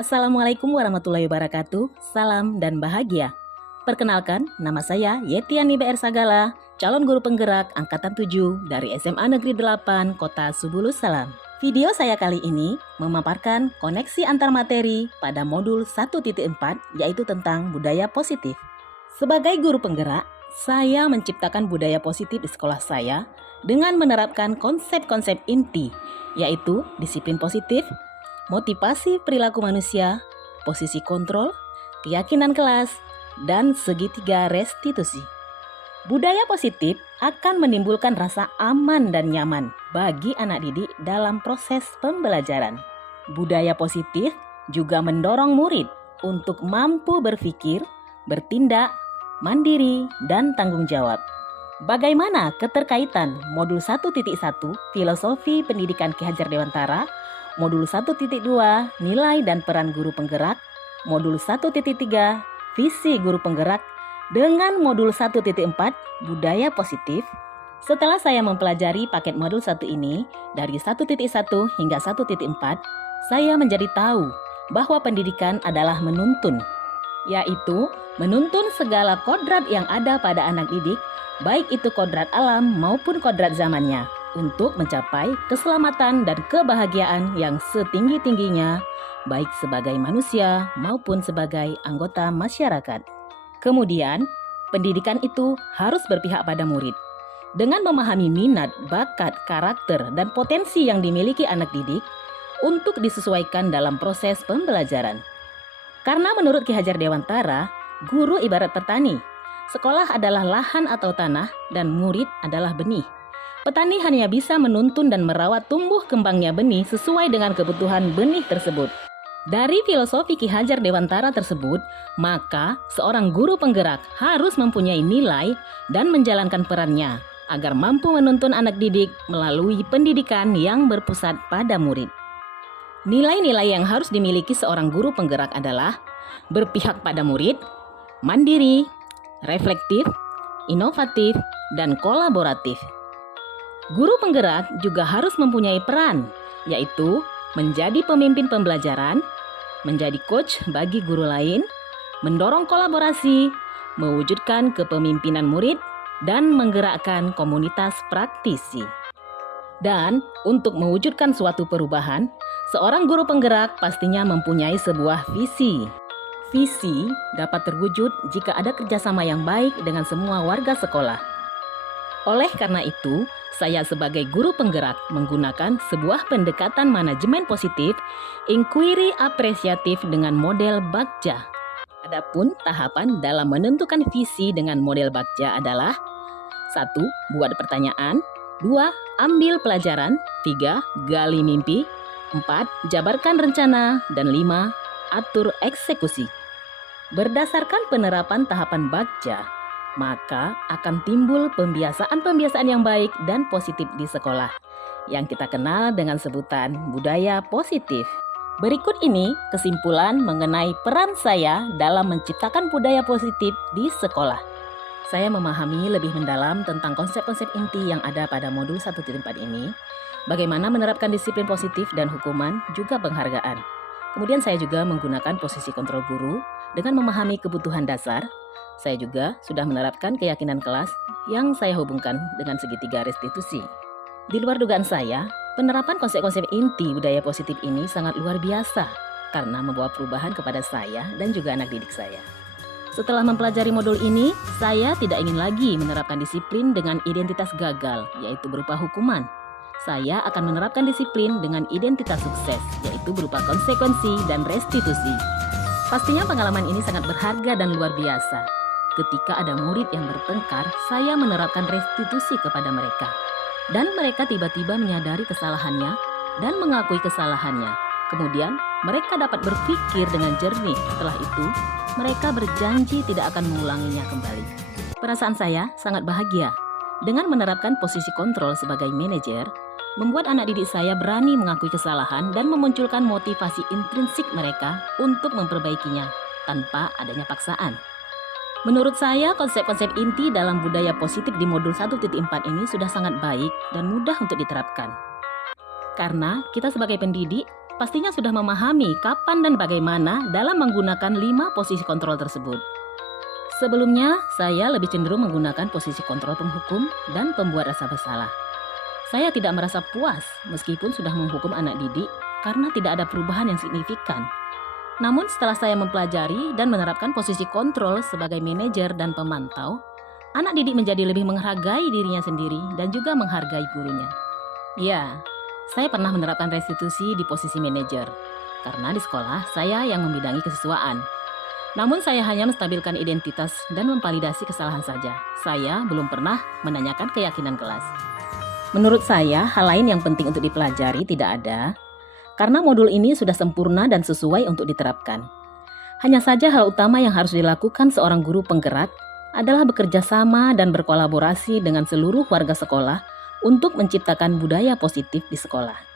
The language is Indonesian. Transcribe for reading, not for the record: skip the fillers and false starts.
Assalamualaikum warahmatullahi wabarakatuh. Salam dan bahagia. Perkenalkan, nama saya Yetiani BR Sagala, calon guru penggerak angkatan 7 dari SMA Negeri 8 Kota Subulus Salam. Video saya kali ini memaparkan koneksi antar materi pada modul 1.4 yaitu tentang budaya positif. Sebagai guru penggerak, saya menciptakan budaya positif di sekolah saya dengan menerapkan konsep-konsep inti yaitu disiplin positif, motivasi perilaku manusia, posisi kontrol, keyakinan kelas, dan segitiga restitusi. Budaya positif akan menimbulkan rasa aman dan nyaman bagi anak didik dalam proses pembelajaran. Budaya positif juga mendorong murid untuk mampu berpikir, bertindak, mandiri, dan tanggung jawab. Bagaimana keterkaitan modul 1.1 Filosofi Pendidikan Ki Hajar Dewantara, modul 1.2 Nilai dan Peran Guru Penggerak, modul 1.3 Visi Guru Penggerak dengan modul 1.4 Budaya Positif? Setelah saya mempelajari paket modul 1 ini dari 1.1 hingga 1.4, saya menjadi tahu bahwa pendidikan adalah menuntun, yaitu menuntun segala kodrat yang ada pada anak didik, baik itu kodrat alam maupun kodrat zamannya, untuk mencapai keselamatan dan kebahagiaan yang setinggi-tingginya, baik sebagai manusia maupun sebagai anggota masyarakat. Kemudian, pendidikan itu harus berpihak pada murid. Dengan memahami minat, bakat, karakter, dan potensi yang dimiliki anak didik untuk disesuaikan dalam proses pembelajaran. Karena menurut Ki Hajar Dewantara, guru ibarat petani. Sekolah adalah lahan atau tanah dan murid adalah benih. Petani hanya bisa menuntun dan merawat tumbuh kembangnya benih sesuai dengan kebutuhan benih tersebut. Dari filosofi Ki Hajar Dewantara tersebut, maka seorang guru penggerak harus mempunyai nilai dan menjalankan perannya agar mampu menuntun anak didik melalui pendidikan yang berpusat pada murid. Nilai-nilai yang harus dimiliki seorang guru penggerak adalah berpihak pada murid, mandiri, reflektif, inovatif, dan kolaboratif. Guru penggerak juga harus mempunyai peran, yaitu menjadi pemimpin pembelajaran, menjadi coach bagi guru lain, mendorong kolaborasi, mewujudkan kepemimpinan murid, dan menggerakkan komunitas praktisi. Dan untuk mewujudkan suatu perubahan, seorang guru penggerak pastinya mempunyai sebuah visi. Visi dapat terwujud jika ada kerjasama yang baik dengan semua warga sekolah. Oleh karena itu, saya sebagai guru penggerak menggunakan sebuah pendekatan manajemen positif, inquiry apresiatif dengan model Bagja. Adapun tahapan dalam menentukan visi dengan model Bagja adalah 1. Buat pertanyaan, 2. Ambil pelajaran, 3. Gali mimpi, 4. Jabarkan rencana, dan 5. Atur eksekusi. Berdasarkan penerapan tahapan Bagja, maka akan timbul pembiasaan-pembiasaan yang baik dan positif di sekolah, yang kita kenal dengan sebutan budaya positif. Berikut ini kesimpulan mengenai peran saya dalam menciptakan budaya positif di sekolah. Saya memahami lebih mendalam tentang konsep-konsep inti yang ada pada modul 1.4 ini, bagaimana menerapkan disiplin positif dan hukuman, juga penghargaan. Kemudian saya juga menggunakan posisi kontrol guru dengan memahami kebutuhan dasar. Saya juga sudah menerapkan keyakinan kelas yang saya hubungkan dengan segitiga restitusi. Di luar dugaan saya, penerapan konsep-konsep inti budaya positif ini sangat luar biasa karena membawa perubahan kepada saya dan juga anak didik saya. Setelah mempelajari modul ini, saya tidak ingin lagi menerapkan disiplin dengan identitas gagal, yaitu berupa hukuman. Saya akan menerapkan disiplin dengan identitas sukses, yaitu berupa konsekuensi dan restitusi. Pastinya pengalaman ini sangat berharga dan luar biasa. Ketika ada murid yang bertengkar, saya menerapkan restitusi kepada mereka. Dan mereka tiba-tiba menyadari kesalahannya dan mengakui kesalahannya. Kemudian, mereka dapat berpikir dengan jernih. Setelah itu, mereka berjanji tidak akan mengulanginya kembali. Perasaan saya sangat bahagia. Dengan menerapkan posisi kontrol sebagai manajer, membuat anak didik saya berani mengakui kesalahan dan memunculkan motivasi intrinsik mereka untuk memperbaikinya tanpa adanya paksaan. Menurut saya, konsep-konsep inti dalam budaya positif di modul 1.4 ini sudah sangat baik dan mudah untuk diterapkan. Karena kita sebagai pendidik pastinya sudah memahami kapan dan bagaimana dalam menggunakan 5 posisi kontrol tersebut. Sebelumnya, saya lebih cenderung menggunakan posisi kontrol penghukum dan pembuat rasa bersalah. Saya tidak merasa puas meskipun sudah menghukum anak didik karena tidak ada perubahan yang signifikan. Namun setelah saya mempelajari dan menerapkan posisi kontrol sebagai manajer dan pemantau, anak didik menjadi lebih menghargai dirinya sendiri dan juga menghargai gurunya. Ya, saya pernah menerapkan restitusi di posisi manajer, karena di sekolah saya yang membidangi kesiswaan. Namun saya hanya menstabilkan identitas dan memvalidasi kesalahan saja. Saya belum pernah menanyakan keyakinan kelas. Menurut saya, hal lain yang penting untuk dipelajari tidak ada, karena modul ini sudah sempurna dan sesuai untuk diterapkan. Hanya saja hal utama yang harus dilakukan seorang guru penggerak adalah bekerja sama dan berkolaborasi dengan seluruh warga sekolah untuk menciptakan budaya positif di sekolah.